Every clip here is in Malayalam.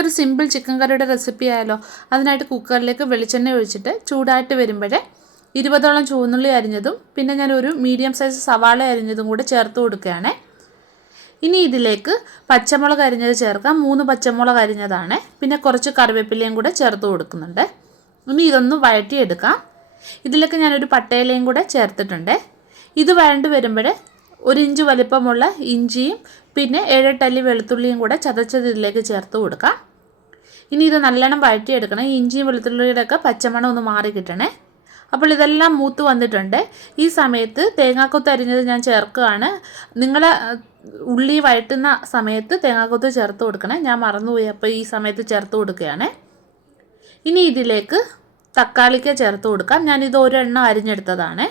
ഒരു സിമ്പിൾ ചിക്കൻ കറിയുടെ റെസിപ്പി ആയാലോ അതിനായിട്ട് കുക്കറിലേക്ക് വെളിച്ചെണ്ണ ഒഴിച്ചിട്ട് ചൂടായിട്ട് വരുമ്പോഴേ ഇരുപതോളം ചുവന്നുള്ളി അരിഞ്ഞതും പിന്നെ ഞാൻ ഒരു മീഡിയം സൈസ് സവാള അരിഞ്ഞതും കൂടെ ചേർത്ത് കൊടുക്കുകയാണേ. ഇനി ഇതിലേക്ക് പച്ചമുളക് അരിഞ്ഞത് ചേർക്കാം. മൂന്ന് പച്ചമുളക് അരിഞ്ഞതാണ്. പിന്നെ കുറച്ച് കറിവേപ്പിലയും കൂടെ ചേർത്ത് കൊടുക്കുന്നുണ്ട്. ഇനി ഇതൊന്ന് വഴറ്റിയെടുക്കാം. ഇതിലേക്ക് ഞാനൊരു പട്ടയിലയും കൂടെ ചേർത്തിട്ടുണ്ട്. ഇത് വഴണ്ട് വരുമ്പോൾ ഒരു ഇഞ്ച് വലിപ്പമുള്ള ഇഞ്ചിയും പിന്നെ ഏഴെട്ടല്ലി വെളുത്തുള്ളിയും കൂടെ ചതച്ചത് ഇതിലേക്ക് ചേർത്ത് കൊടുക്കാം. ഇനി ഇത് നല്ലോണം വഴറ്റിയെടുക്കണം. ഈ ഇഞ്ചിയും വെളുത്തുള്ളിയുടെ ഒക്കെ പച്ചമണം ഒന്ന് മാറി കിട്ടണേ. അപ്പോൾ ഇതെല്ലാം മൂത്ത് വന്നിട്ടുണ്ട്. ഈ സമയത്ത് തേങ്ങാക്കൊത്ത് അരിഞ്ഞത് ഞാൻ ചേർക്കുകയാണ്. നിങ്ങൾ ഉള്ളി വഴറ്റുന്ന സമയത്ത് തേങ്ങാക്കൊത്ത് ചേർത്ത് കൊടുക്കണേ. ഞാൻ മറന്നുപോയി. അപ്പോൾ ഈ സമയത്ത് ചേർത്ത് കൊടുക്കുകയാണ്. ഇനി ഇതിലേക്ക് തക്കാളിക്ക് ചേർത്ത് കൊടുക്കാം. ഞാനിത് ഒരെണ്ണം അരിഞ്ഞെടുത്തതാണ്.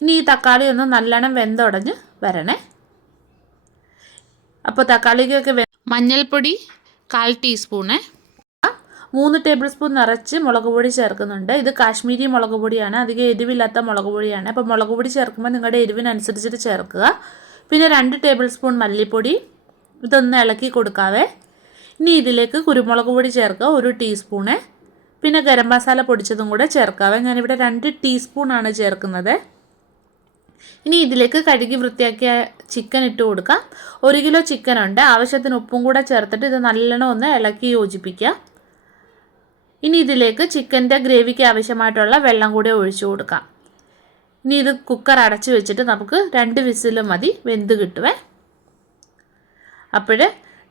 ഇനി ഈ തക്കാളി ഒന്ന് നല്ലോണം വെന്തുടഞ്ഞ് വരണേ. അപ്പോൾ തക്കാളിക്കൊക്കെ മഞ്ഞൾപ്പൊടി കാൽ ടീസ്പൂണ്. മൂന്ന് ടേബിൾ സ്പൂൺ നിറച്ച് മുളക് പൊടി ചേർക്കുന്നുണ്ട്. ഇത് കാശ്മീരി മുളക് പൊടിയാണ്. അധികം എരിവില്ലാത്ത മുളക് പൊടിയാണ്. അപ്പോൾ മുളക് പൊടി ചേർക്കുമ്പോൾ നിങ്ങളുടെ എരിവിനനുസരിച്ചിട്ട് ചേർക്കുക. പിന്നെ രണ്ട് ടേബിൾ സ്പൂൺ മല്ലിപ്പൊടി. ഇതൊന്ന് ഇളക്കി കൊടുക്കാവേ. ഇനി ഇതിലേക്ക് കുരുമുളക് പൊടി ചേർക്കുക. ഒരു ടീസ്പൂണ്. പിന്നെ ഗരം മസാല പൊടിച്ചതും കൂടെ ചേർക്കാവേ. ഞാനിവിടെ രണ്ട് ടീസ്പൂണാണ് ചേർക്കുന്നത്. ഇനി ഇതിലേക്ക് കഴുകി വൃത്തിയാക്കിയ ചിക്കൻ ഇട്ട് കൊടുക്കാം. ഒരു കിലോ ചിക്കൻ ഉണ്ട്. ആവശ്യത്തിന് ഉപ്പും കൂടെ ചേർത്തിട്ട് ഇത് നല്ലോണം ഒന്ന് ഇളക്കി യോജിപ്പിക്കുക. ഇനി ഇതിലേക്ക് ചിക്കന്റെ ഗ്രേവിക്ക് ആവശ്യമായിട്ടുള്ള വെള്ളം കൂടി ഒഴിച്ചു കൊടുക്കാം. ഇനി ഇത് കുക്കർ അടച്ചു വെച്ചിട്ട് നമുക്ക് രണ്ട് വിസിൽ മതി. വെന്ത് കിട്ടുവേ. അപ്പോൾ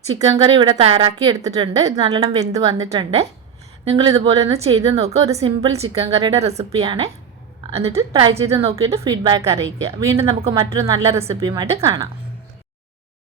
ചിക്കൻ കറി ഇവിടെ തയ്യാറാക്കി എടുത്തിട്ടുണ്ട്. ഇത് നല്ലോണം വെന്ത് വന്നിട്ടുണ്ട്. നിങ്ങൾ ഇതുപോലെ ഒന്ന് ചെയ്ത് നോക്കുക ഒരു സിമ്പിൾ ചിക്കൻ കറിയുടെ റെസിപ്പിയാണ് എന്നിട്ട് ട്രൈ ചെയ്ത് നോക്കിയിട്ട് ഫീഡ്ബാക്ക് അറിയിക്കുക. വീണ്ടും നമുക്ക് മറ്റൊരു നല്ല റെസിപ്പിയുമായിട്ട് കാണാം.